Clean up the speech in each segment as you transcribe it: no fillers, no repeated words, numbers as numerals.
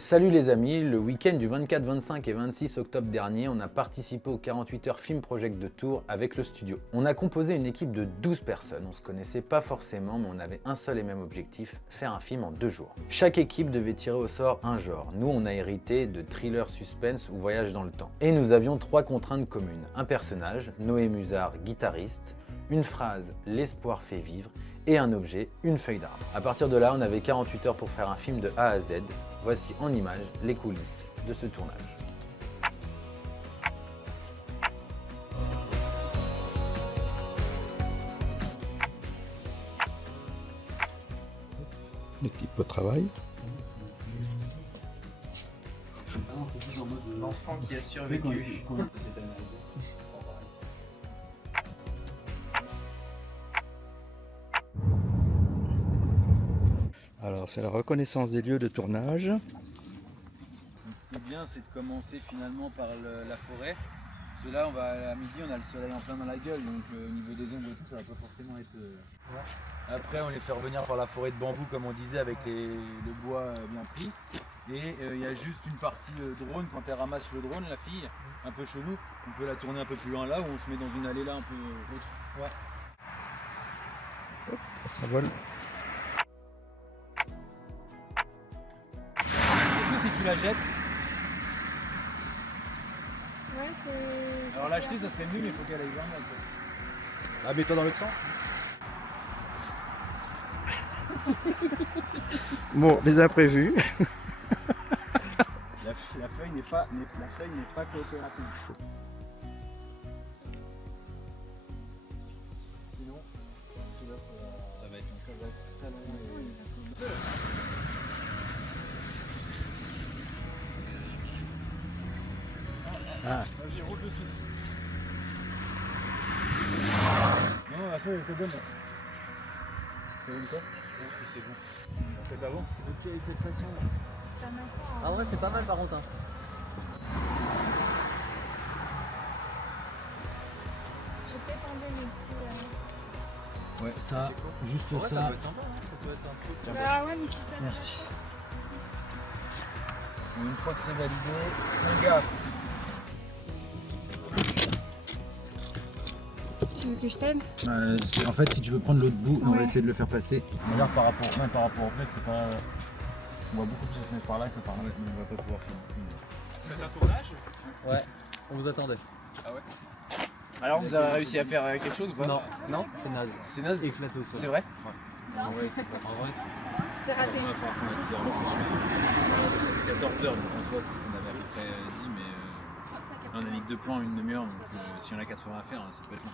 Salut les amis, le week-end du 24, 25 et 26 octobre dernier, on a participé au 48 heures Film Project de Tours avec le studio. On a composé une équipe de 12 personnes, on se connaissait pas forcément mais on avait un seul et même objectif, faire un film en 2 jours. Chaque équipe devait tirer au sort un genre. Nous on a hérité de thriller suspense ou voyage dans le temps. Et nous avions 3 contraintes communes. Un personnage, Noé Musard, guitariste, une phrase, l'espoir fait vivre, et un objet, une feuille d'arbre. À partir de là, on avait 48 heures pour faire un film de A à Z. Voici en images les coulisses de ce tournage. L'équipe au travail. L'enfant qui a survécu. Alors c'est la reconnaissance des lieux de tournage. Ce qui est bien, c'est de commencer finalement par la forêt. Parce que là, à midi, on a le soleil en plein dans la gueule, donc au niveau des ombres et tout, ça va pas forcément être... Après, on les fait revenir par la forêt de bambou, comme on disait, avec le bois bien pris. Et il y a juste une partie drone, quand elle ramasse le drone, la fille, un peu chelou, on peut la tourner un peu plus loin là, où on se met dans une allée là un peu autre. Ouais. Hop, ça vole. Est-ce que si tu la jettes? Ouais, c'est. Alors l'acheter, ça serait mieux, mais il faut qu'elle aille vers moi. En fait. Ah, mets-toi dans l'autre sens. Bon, les imprévus. La feuille n'est pas coopérative. Sinon, Ça va être très long. Ah. Vas-y, roule dessus. Non, la feuille, elle était bonne. C'est bon quoi? Je pense que c'est bon. C'est pas bon? Ok, il fait très sombre. C'est un instant. Ah ouais, c'est pas mal par contre. Hein. Je vais peut-être enlever mes petits. Ouais, ça, juste Ouais, ça. ça peut être sympa, hein. Ça peut être un truc. Ah ouais, mais si ça. Merci. Et une fois que c'est validé, on gaffe. Tu veux que je t'aide? En fait, si tu veux prendre l'autre bout, on va Ouais. essayer de le faire passer. D'ailleurs, par rapport au fait, c'est pas. On voit beaucoup plus se mettre par là que par là, mais on va pas pouvoir filmer. C'est un tournage? Ouais, on vous attendait. Alors, vous avez réussi à faire quelque chose ou pas? Non, non, c'est naze. C'est naze. Éclaté au sol. C'est vrai? Non, En vrai, c'est raté. il va falloir qu'on ait tiré professionnel. 14 heures, donc en soi, c'est ce qu'on avait à peu près dit, mais on a mis que 2 plans, une demi-heure, donc s'il y en a 80 à faire, ça peut être long.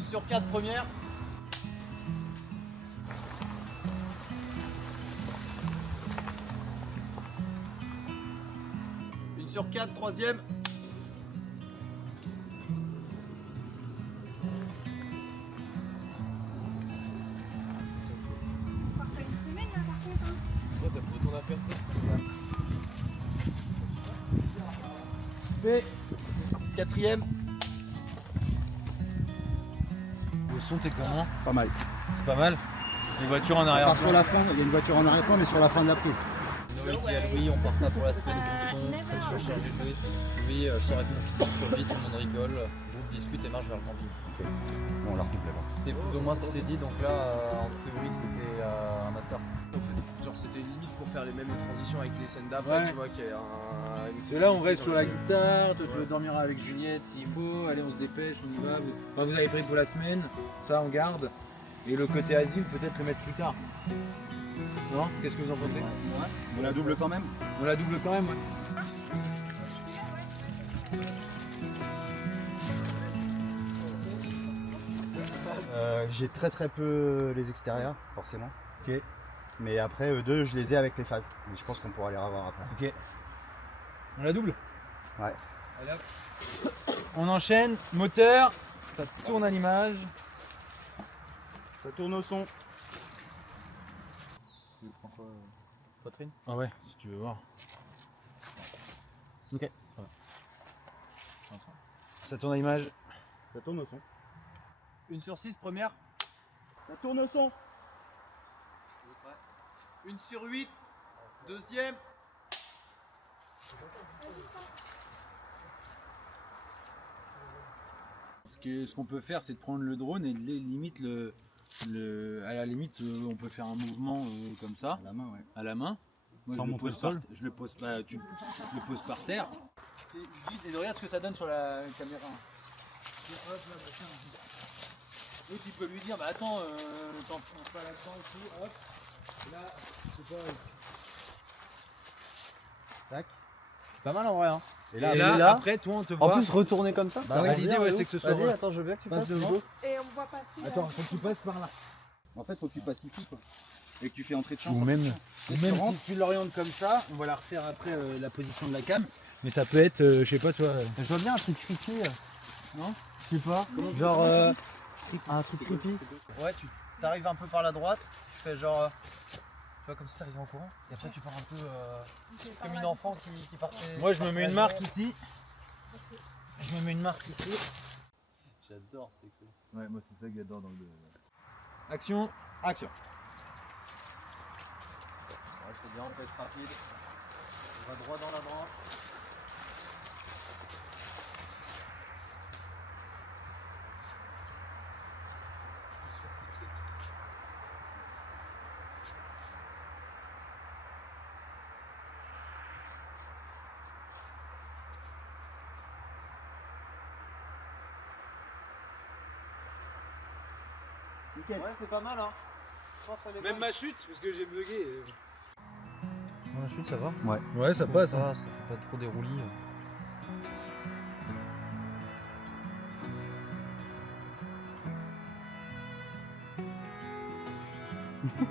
1 sur 4 première. Une sur 4 troisième. Parfait. C'est bien, là, par contre. Hein. Ouais, t'as fait ton affaire. B. Quatrième. Le son, t'es comment? Pas mal. C'est pas mal. Les voitures en À arrière. part sur la fin, il y a une voiture en arrière-plan, mais sur la fin de la prise. Noé qui a Louis, on part pas pour la semaine de fond, cette surcharge de Louis. Louis sort avec une petite survie, tout le monde rigole, groupe discute et marche vers le camping. Bon, on la redouble alors. C'est plus ou moins ce qui s'est dit, donc là en théorie c'était un master. Genre c'était limite pour faire les mêmes transitions avec les scènes d'après, Ouais. tu vois, qu'il y a un... une Et là, on fluidité reste dans sur la les- guitare, toi tu Ouais. veux dormir avec Juliette s'il faut, allez on se dépêche, on y va. Vous avez pris pour la semaine, ça on garde. Et le côté asile, peut-être le mettre plus tard. Non? Qu'est-ce que vous en pensez? On la double quand même. On la double quand même, ouais. J'ai très peu les extérieurs, forcément. Ok. Mais après, eux deux, je les ai avec les phases. Mais je pense qu'on pourra les revoir après. Ok. On la double? Ouais. Allez hop. On enchaîne, moteur, ça tourne à l'image. Ça tourne au son. Tu prends quoi? Poitrine? Ah ouais, si tu veux voir. Ok. Ça va. Ça tourne à l'image. Ça tourne au son. 1 sur 6, première. Ça tourne au son. 1 sur 8. Deuxième. Ce qu'on peut faire, c'est de prendre le drone et limite à la limite, on peut faire un mouvement comme ça, À la main, ouais. à la main. Moi, Sans je le montrer pose le sol. je le pose pas, je le pose par terre. C'est vide et regarde ce que ça donne sur la caméra. Hop, là, machin. Et tu peux lui dire, bah attends, t'enfonces pas là-dedans et tout, hop. Là, c'est pas. Tac. C'est pas mal en vrai. Hein. Et là, après, toi, on te voit. En plus, retourner comme ça. Bah ouais, l'idée, ouais, c'est que ce soit. Vas-y, attends, je veux bien que tu passes devant. Et on voit passer. Attends, faut que tu passes par là. En fait, faut que tu passes ici, quoi. Et que tu fais entrée de champ. Ou même, Même si tu l'orientes comme ça, on va la refaire après la position de la cam. Mais ça peut être, je sais pas toi. Je vois bien un truc creepy. Non. Je sais pas. Genre un truc creepy. Ouais, tu t'arrives un peu par la droite. Tu fais genre. Tu vois, comme si t'arrivais en courant. Et après, tu pars un peu comme une enfant qui partait. Moi, je me mets une marque ici. Je me mets une marque ici. J'adore, c'est excellent. Ouais, moi, c'est ça que j'adore dans le. Action. Action. Ouais, c'est bien, on peut être rapide. On va droit dans la branche. Nickel. Ouais, c'est pas mal, hein. Je pense que ça Même ma chute, parce que j'ai bugué. dans la chute, ça va. Ouais, ça passe. Ça fait pas trop des roulis.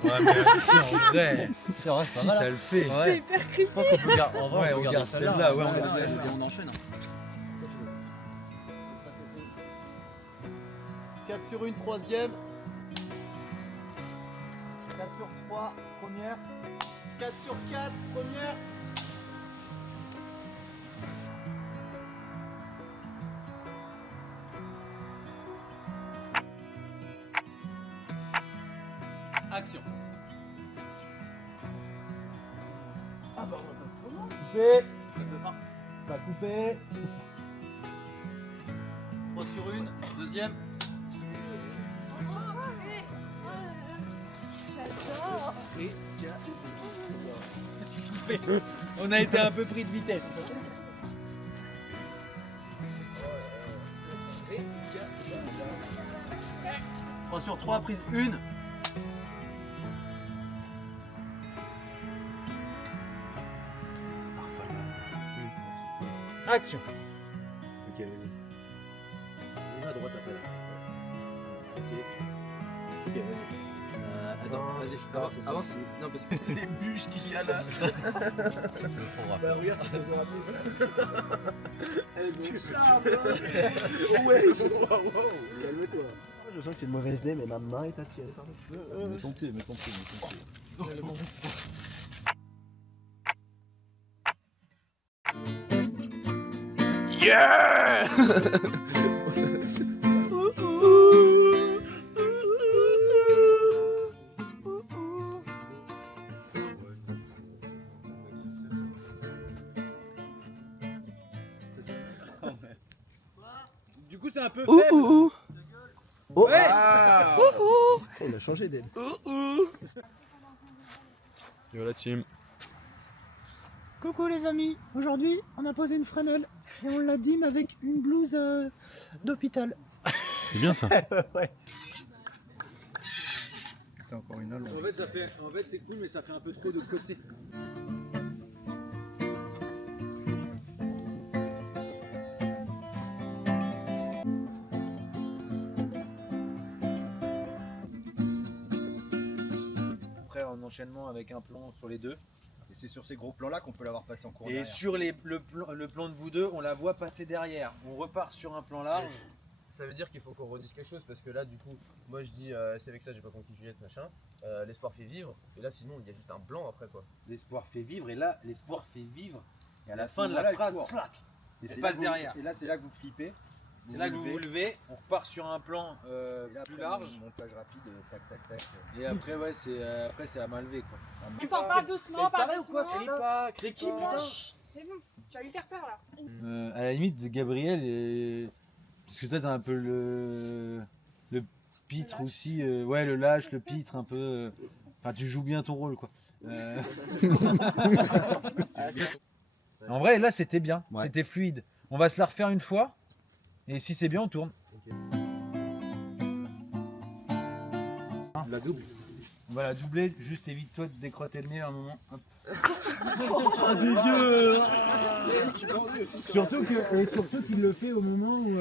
Ouais, mais si, en vrai. C'est vrai, Si, ça le fait. C'est hyper creepy. Je pense qu'on peut garder. En vrai, Ouais, on on peut garde garder celle-là. Ouais, on enchaîne. 4 sur une, troisième. 4 sur 3, première. 4 sur 4, première. Action. Ah bah on va couper. Pas couper. 3 sur une, deuxième. J'adore. On a été un peu pris de vitesse. « 3 sur 3, prise 1. Action. Ok, vas-y. À droite après. Ok, vas-y. Attends, vas-y, avance. Non, parce que les bûches qu'il y a là. Je le ferai après. Bah regarde, ça fait rapide. Calme-toi. Je sens que c'est une mauvaise idée, mais ma main est attirée par le feu. Mets ton pied, mets ton pied. Du coup, c'est un peu faible. Oh, Ouais. on a changé d'aide. Yo la team. Coucou les amis, aujourd'hui on a posé une Fresnel et on l'a dim avec une blouse d'hôpital. C'est bien ça. C'est encore une autre. En fait, c'est cool, mais ça fait un peu trop de côté. Après, en enchaînement avec un plan sur les deux. Et c'est sur ces gros plans là qu'on peut l'avoir passé en cours Et derrière. sur le plan de vous deux, on la voit passer derrière. On repart sur un plan large. Ça veut dire qu'il faut qu'on redise quelque chose parce que là, du coup, moi je dis c'est avec ça, j'ai pas compris Juliette, machin. L'espoir fait vivre. Et là, sinon, il y a juste un blanc après quoi. L'espoir fait vivre, et là, l'espoir fait vivre. Et à la à ce fin de la moment-là, il phrase, court. flac, Et elle c'est passe là que derrière. Et là, c'est là que vous flippez. C'est là que vous vous levez, on repart sur un plan plus large. Montage rapide, tac tac tac. Et après, ouais, c'est à main levée quoi. Tu parles doucement, pas doucement. C'est qui putain? C'est bon, tu vas lui faire peur là. À la limite, Gabriel, parce que toi t'as un peu le pitre aussi, ouais, le lâche, le pitre un peu. Enfin, tu joues bien ton rôle quoi. En vrai, là c'était bien, c'était fluide. On va se la refaire une fois, et si c'est bien, on tourne. La double. On va la doubler, juste évite-toi de décrotter le nez à un moment. Hop. Ah dégueu. Surtout qu'il le fait au moment où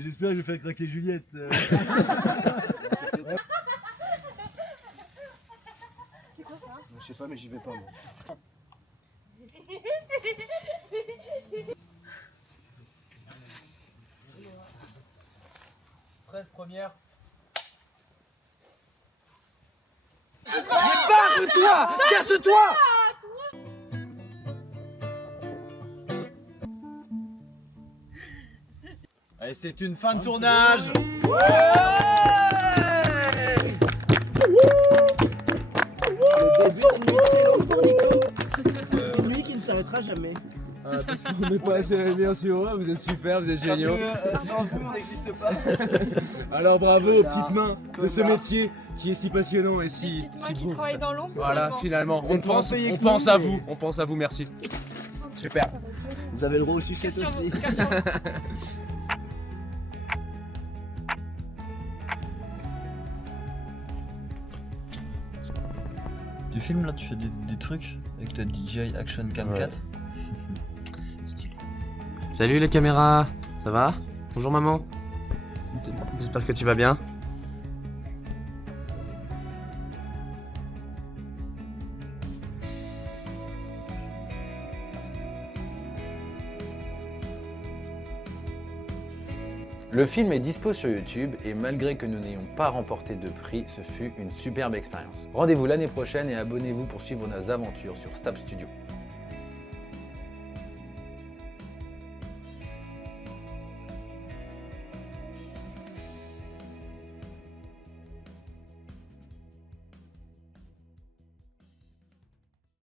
j'espère que je vais faire craquer Juliette. C'est quoi ça? Je sais pas mais j'y vais pas moi. 13 premières. Barre-toi! Casse-toi! Allez, c'est une fin de tournage. Le début d'une métier long pour Nico. Pour lui qui ne s'arrêtera jamais. Parce qu'on n'est pas assez bien sûr, vous êtes super, vous êtes géniaux. Sans vous on n'existe pas. Alors bravo aux petites mains de ce métier qui est si passionnant et si Petite main qui travaille dans l'ombre. Voilà, finalement, on pense à à vous, on pense à vous, merci. Super. Vous avez le droit au sucette aussi. Tu filmes là, tu fais des trucs avec ta DJI Action Cam 4. Stylé. Salut les caméras, ça va? Bonjour maman. J'espère que tu vas bien. Le film est dispo sur YouTube et malgré que nous n'ayons pas remporté de prix, ce fut une superbe expérience. Rendez-vous l'année prochaine et abonnez-vous pour suivre nos aventures sur Stab Studio.